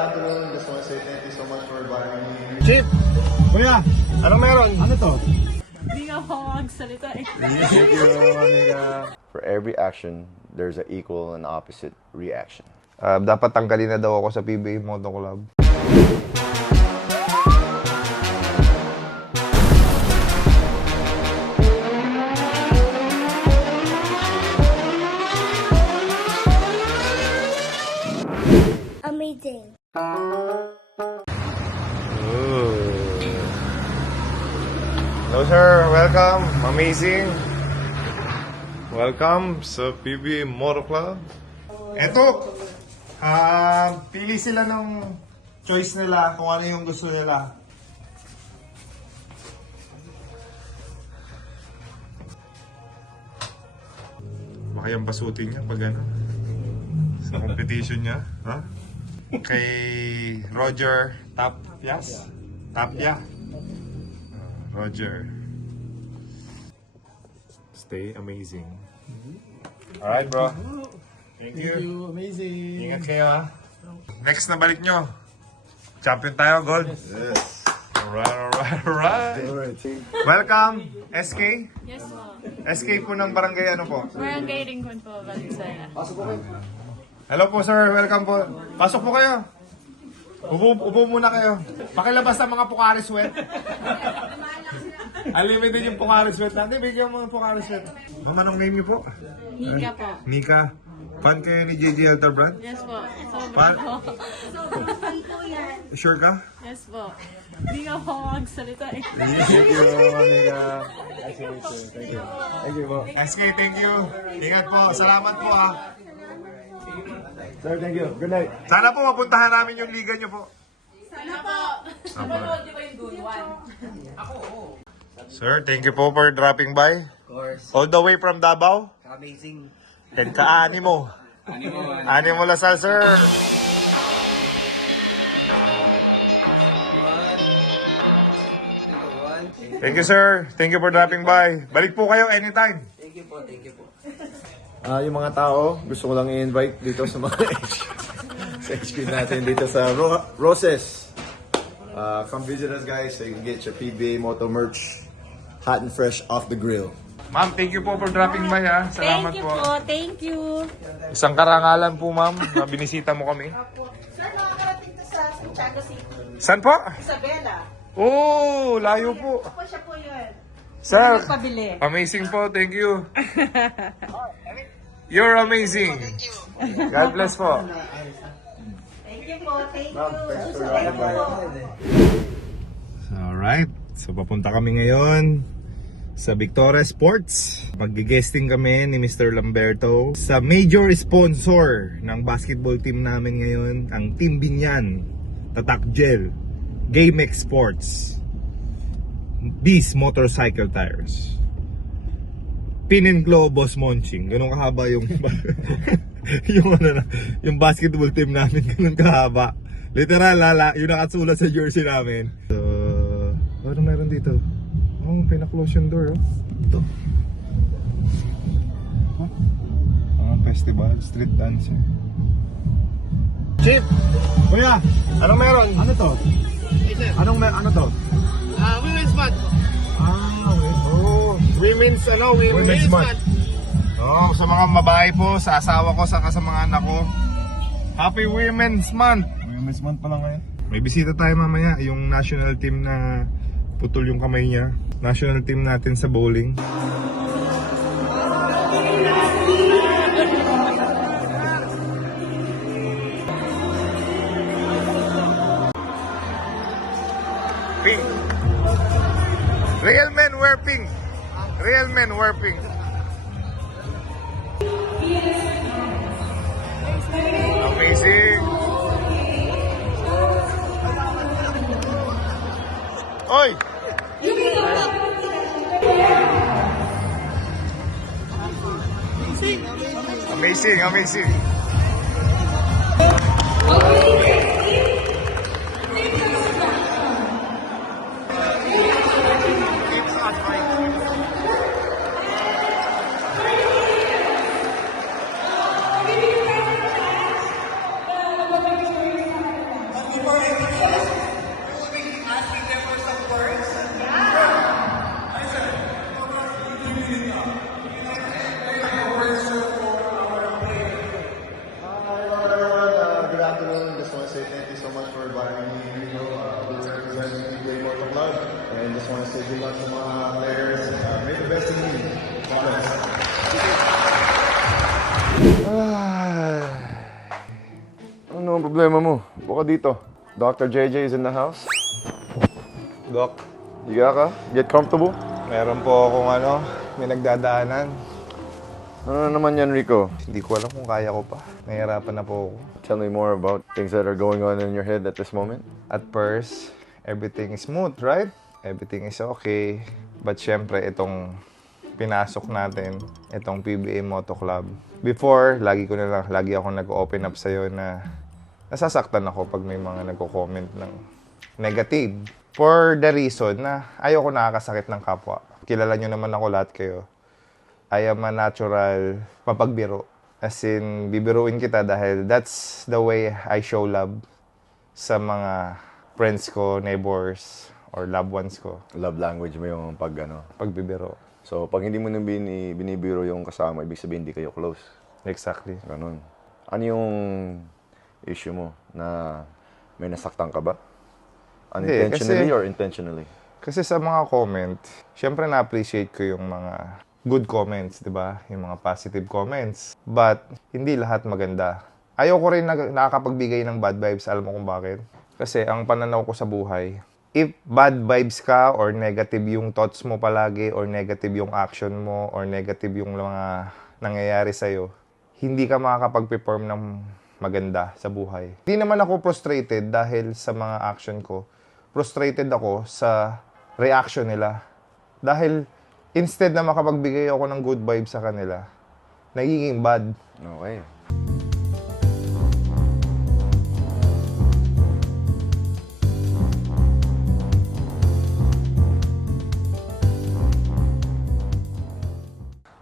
afternoon. Just want to say thank you so much for inviting me. Chip! Kuya! Anong meron? Ano to? Hindi nga ako magsalita eh. Thank you, amiga. For every action, there's an equal and opposite reaction. Dapat tanggalin na daw ako sa PBA Moto Club. Amazing. Hello sir, welcome. Amazing. Welcome sa PBA Moto Club. Eto, pili sila ng choice nila kung ano yung gusto nila. Baka yung pasutin niya pag ano, sa competition niya, ha? Kay Roger Tapia. Roger. Stay amazing. Alright, bro. Thank you. Amazing. Ingat kayo, ha. Next na balik nyo. Champion tayo, gold. Yes. Alright. Welcome, SK. Yes po. SK po ng barangay ano po? Barangay Ringkon po, Valenzuela. Hello po, sir. Welcome po. Pasok po kayo. Upo muna kayo. Pakilabas ng mga Pocari Sweat. Unlimited yung Pocari Sweat natin. Bigyan mo ng Pocari Sweat. Anong name niyo po? Nika po. Nika. Fan kayo ni JJ Altabrand? Yes po. Fan? Sobra po. Sure ka? Yes po. Hindi nga ako magsalita eh. Thank you, amiga. Nice to meet you. Thank you. Thank you po. SK, thank you. Ingat po. Salamat po, ha. Sir, thank you. Good night. Sana po mapuntahan namin yung liga niyo po. Sana po. Napanood niyo ba yung Good One? Sir, thank you po for dropping by. Of course. All the way from Davao. Amazing. And ka-animo. Animo Lasal, sir. Thank you, sir. Thank you for dropping by. Balik po kayo anytime. Thank you po, thank you po. Yung mga tao, gusto ko lang i-invite dito sa mga sa HQ natin dito sa Roses. Come visit us, guys, so you can get your PBA Moto merch hot and fresh off the grill. Ma'am, thank you po for dropping by, ha. Salamat Thank you po. po. Thank you. Isang karangalan po, ma'am, na binisita mo kami. Sir, nakakarating to sa Santiago City. Saan po? Isabela. Oh, layo po. Ako siya po yun. Sir, Pabili. amazing po. Thank you. You're amazing. God bless po. Thank you po. Thank you. Alright, so papunta kami ngayon sa Victoria Sports. Mag-guesting kami ni Mr. Lamberto sa major sponsor ng basketball team namin ngayon, ang Team Binyan, Tatak Gel, GameX Sports, Beast Motorcycle Tires, Pin and Glow Boss Monching. Ganun kahaba yung yung basketball team namin, ganun kahaba. Literal, yung nakasulat sa jersey namin. So, ano meron dito? Oh, pina-close yung door, oh. Ito. Festival, street dance, eh. Chip! Kuya! Anong meron? Ano to? Ano to? Women's month. Women's month. Oh, sa mga babae po, sa asawa ko, saka sa mga anak ko. Happy Women's Month! Women's month pa lang ngayon. May bisita tayo mamaya, yung national team na putol yung kamay niya. National team natin sa bowling. Pink. Real men wear pink. Real men wear pink. Amazing. Oy! Amazing, amazing. say thank you so much for inviting me, Rico. We're representing PBA Moto Club. And just want to say good luck to mga players. May the best in you. Promise. Ano ang problema mo? Buka dito. Dr. JJ is in the house. Doc, Higa ka? Get comfortable? meron po akong may nagdadaanan. Ano na naman yan, Rico? Hindi ko alam kung kaya ko pa. Nahihirapan na po ako. Tell me more about things that are going on in your head at this moment. At first, everything is smooth, right? Everything is okay. But syempre, itong pinasok natin, itong PBA Moto Club. Before, lagi ako nag-open up sa'yo na nasasaktan ako pag may mga nagko-comment ng negative. For the reason na ayaw ko nakakasakit ng kapwa. Kilala nyo naman ako lahat kayo. I am a natural papagbiro. As in, bibiruin kita dahil that's the way I show love sa mga friends ko, neighbors, or loved ones ko. Love language mo yung Pagbibiro. So, pag hindi mo nang binibiro yung kasama, ibig sabihin hindi kayo close. Exactly. Ganon. Ano yung issue mo? Na may nasaktan ka ba? Unintentionally kasi- or intentionally? Kasi sa mga comment, syempre na-appreciate ko yung mga good comments, di ba? Yung mga positive comments. But, hindi lahat maganda. Ayoko rin nakakapagbigay ng bad vibes. Alam mo kung bakit? Kasi ang pananaw ko sa buhay, if bad vibes ka or negative yung thoughts mo palagi or negative yung action mo or negative yung mga nangyayari sa'yo, hindi ka makakapag-perform ng maganda sa buhay. Hindi naman ako frustrated dahil sa mga action ko. Frustrated ako sa reaction nila. Dahil instead na makapagbigay ako ng good vibes sa kanila, nagiging bad. Okay.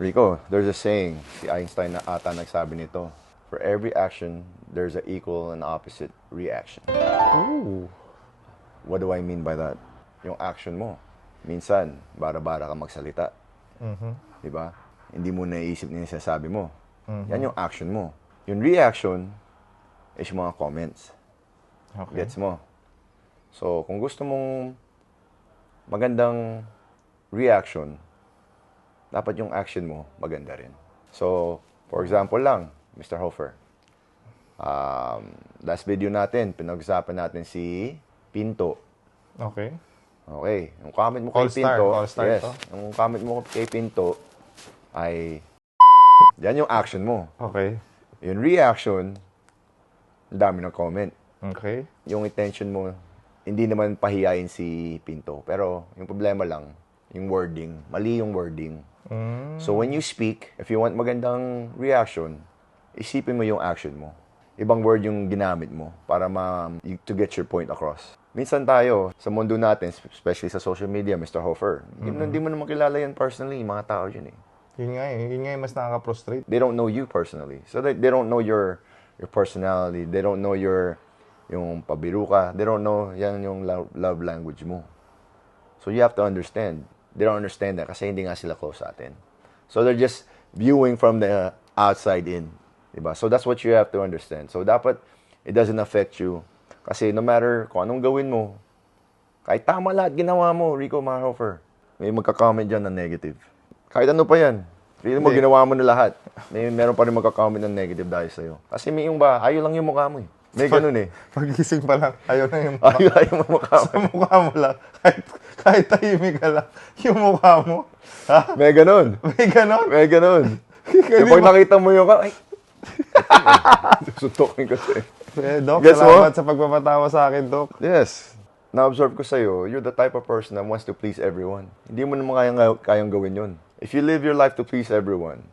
Rico, there's a saying, si Einstein na ata nagsabi nito, for every action, there's an equal and opposite reaction. Ooh. What do I mean by that? Yung action mo, minsan, bara-bara ka magsalita. Diba? Hindi mo naisip na yung sinasabi mo. Yan yung action mo. Yung reaction is yung mga comments. Okay. Gets mo? So, kung gusto mong magandang reaction, dapat yung action mo maganda rin. So, for example lang, Mr. Hofer. Last video natin, pinag-usapan natin si Pinto. Okay. Okay. Yung comment mo kay All-star, Pinto, all-star yes. to. Yung comment mo kay Pinto ay yan yung action mo. Okay. Yung reaction, ang dami ng comment. Okay. Yung intention mo, hindi naman pahiyain si Pinto. Pero yung problema lang, yung wording. Mali yung wording. So when you speak, if you want magandang reaction, isipin mo yung action mo. Ibang word yung ginamit mo para to get your point across. Minsan tayo, sa mundo natin, especially sa social media, Mr. Hofer, hindi mo naman kilala yan personally, yung mga tao yun eh. Yun nga yung mas nakaka-frustrate. They don't know you personally. So they don't know your personality. They don't know yung pabiru ka. They don't know yan yung love language mo. So you have to understand. They don't understand that kasi hindi nga sila close sa atin. So they're just viewing from the outside in. Diba? So that's what you have to understand. So dapat, it doesn't affect you. Kasi no matter kung anong gawin mo, kahit tama lahat ginawa mo, Rico Marhofer, may magka-comment dyan na negative. Kahit ano pa yan. Feeling mo, ginawa mo na lahat. Meron pa rin magka-comment ng negative dahil sa'yo. Kasi may yung ba, ayaw lang yung mukha mo eh. May ganun eh. Pagising pa lang, ayaw na yung Ayaw mo mukha mo. sa mukha mo lang. Kahit tahimik ka lang, yung mukha mo. Ha? May ganun. May ganon? May ganun. Eh, pag nakita mo yung ay, susutokin kasi. Doc, Guess salamat sa pagpapatawa sa akin, Doc. Yes. Na-observe ko sa'yo, you're the type of person that wants to please everyone. Hindi mo naman kayang gawin yun. If you live your life to please everyone,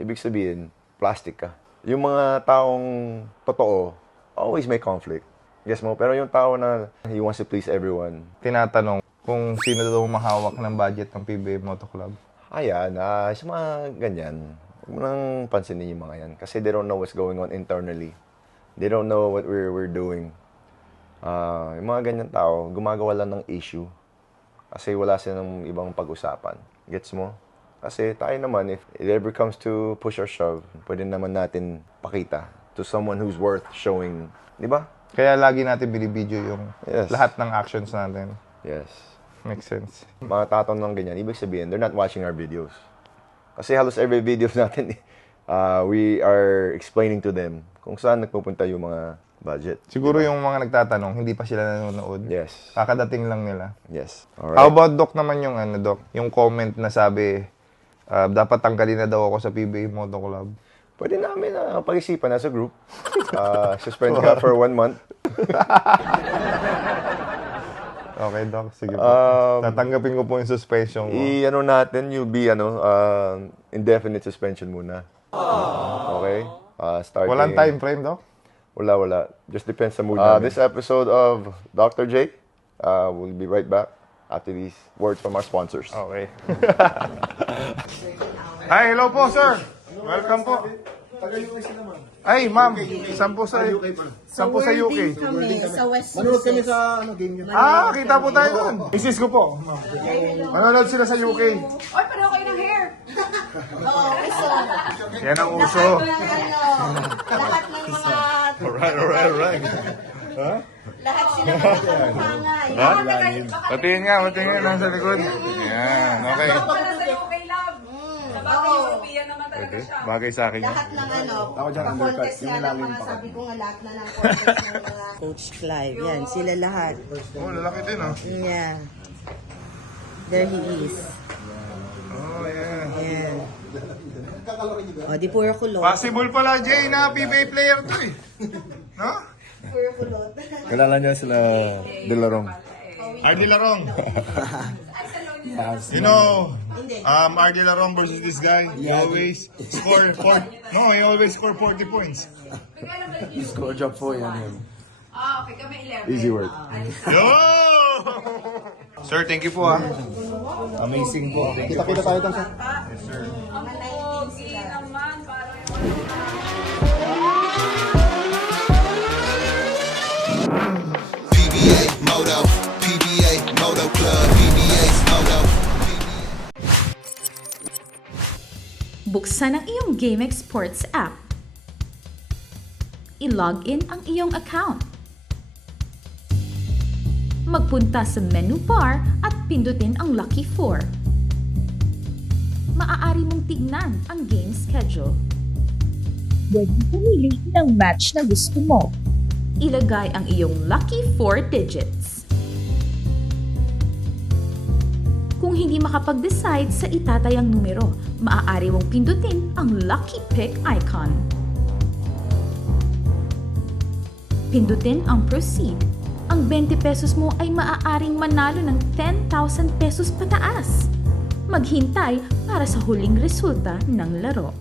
ibig sabihin, plastic ka. Yung mga taong totoo, always may conflict. Guess mo? Pero yung tao na he wants to please everyone, Tinatanong kung sino daw mahawak ng budget ng PBA Moto Club. ayan, sa mga ganyan, huwag mo nang pansinin yung mga yan. Kasi they don't know what's going on internally. They don't know what we're doing. Yung mga ganyan tao, gumagawa lang ng issue. Kasi wala silang ibang pag-usapan. Gets mo? Kasi tayo naman, if it ever comes to push or shove, pwede naman natin pakita to someone who's worth showing. Di ba? Kaya lagi natin binibideo yung Yes. lahat ng actions natin. Yes. Makes sense. Mga tatanong ganyan, ibig sabihin, they're not watching our videos. Kasi halos every videos natin, we are explaining to them kung saan nagpupunta yung mga budget. Siguro yung mga nagtatanong, hindi pa sila nanonood. Yes. Kakadating lang nila. Yes. How Alright. about, Doc, naman yung Doc? Yung comment na sabi, dapat tanggalin na daw ako sa PBA Moto Club. Pwede namin pag-isipan as a group. Suspend ka for 1 month. Okay, Doc. Sige po. Tatanggapin ko po yung suspension ko. I-ano natin, you'll be indefinite suspension muna. Okay? Starting... Walang time frame, Doc? Wala. Just depends sa mood namin. This episode of Dr. J, we'll be right back after these words from our sponsors. Okay. Hi, hello po, sir. Welcome po. Ay, ma'am. Sampo sa UK. Kami sa West Manonood kami sa game nyo. Kita po tayo doon. Misis ko po. Manonood sila sa UK. Oy, pareho kayo ng hair! Oo, so, Yan ang uso. lahat ng mga, Alright. lahat sila magkakamukha nga. Patingin nga. Nasa likod. Yan, okay. Para sa UK Love. Sabagay, European naman talaga siya. Bagay sa akin yan. Lahat ng Ako dyan, undercut. contest Yung nga ng ilalim mga pa. sabi ko nga lahat na ng contest ng mga Coach Clive. Yan, sila lahat. Oh, lalaki din, oh. Yeah. There he is. Oh, yeah. Yan. O, di puro kulot. Possible pala, Jay, na PBA player to eh. No? Puro kulot. Kilala niya sila Dilarong. RD Larong. You know, RD Larong versus this guy, he always score 40 points. Score job po yan. Okay, kami 11. Easy work. Yo! Sir, thank you po ah. Amazing po. Kita-kita tayo doon, sir. Ang pogi naman, parang yung PBA Moto, PBA Moto Club, PBA Moto. Buksan ang iyong GameX Sports app. I-log in ang iyong account. Magpunta sa menu bar at pindutin ang Lucky 4. Maaari mong tignan ang game schedule. Pwede pumili ng match na gusto mo. Ilagay ang iyong lucky 4 digits. Kung hindi makapag-decide sa itatayang numero, maaari mong pindutin ang lucky pick icon. Pindutin ang proceed. Ang 20 pesos mo ay maaaring manalo ng 10,000 pesos pataas. Maghintay para sa huling resulta ng laro.